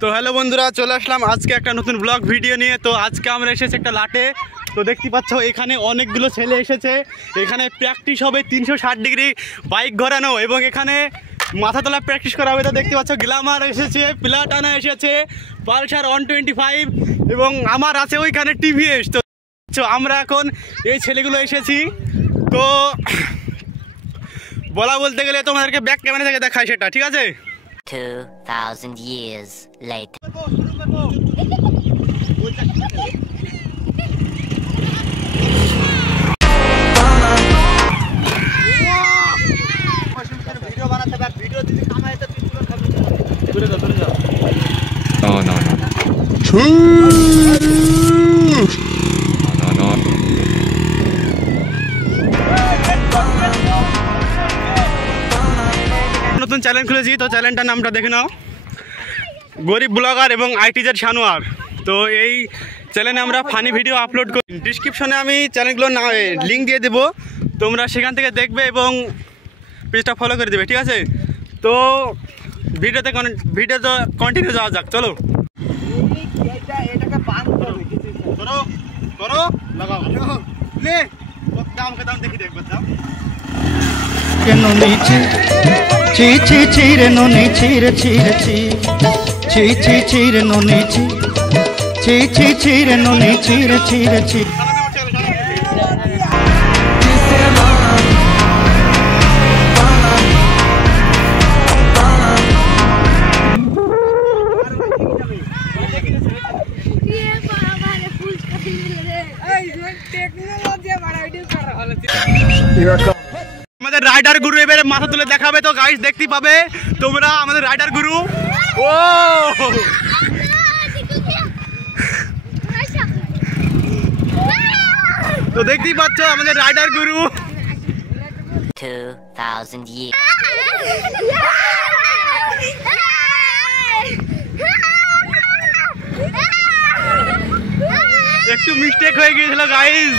তো হ্যালো বন্ধুরা, চলে আসলাম আজকে একটা নতুন ব্লগ ভিডিও নিয়ে। তো আজকে আমরা এসেছি একটা লাটে। তো দেখতে পাচ্ছ এখানে অনেকগুলো ছেলে এসেছে। এখানে প্র্যাকটিস হবে 360 ডিগ্রি বাইক ঘোরানো, এবং এখানে মাথা তোলা প্র্যাকটিস করা হবে। তো দেখতে পাচ্ছ গ্ল্যামার এসেছে, প্লাটানা এসেছে, পালসার 125, এবং আমার আছে ওইখানে টিভিএস। তো আমরা এখন এই ছেলেগুলো এসেছি। তো বলা বলতে গেলে তোমাদেরকে ব্যাক ক্যামেরা থেকে দেখায় সেটা, ঠিক আছে? 2000 years later. No. নতুন চ্যানেল খুলেছি, তো চ্যানেলটার নামটা দেখে নাও, গরিব ব্লগার এবং আইটিজেড শানোয়ার। তো এই চ্যানেলে আমরা ফানি ভিডিও আপলোড করি। ডিসক্রিপশনে আমি চ্যানেলগুলোর লিঙ্ক দিয়ে দেবো, তোমরা সেখান থেকে দেখবে এবং পেজটা ফলো করে দেবে, ঠিক আছে? তো ভিডিওতে কন্টিনিউ যাওয়া যাক, চলো। করো লাগাও লে দাম দেখি দেখবে দাম চিরে ননি চিরে ননি চিরে ননি চিরে আমাদের রাইডার গুরু এবারে মাথা তুলে দেখাবে। তো গাইস দেখতে পাবে তোমরা আমাদের রাইডার গুরু। ও তো দেখতেই পাচ্ছ আমাদের রাইডার গুরু। 2000 years. একটু মিস্টেক হয়ে গিয়েছিল গাইস।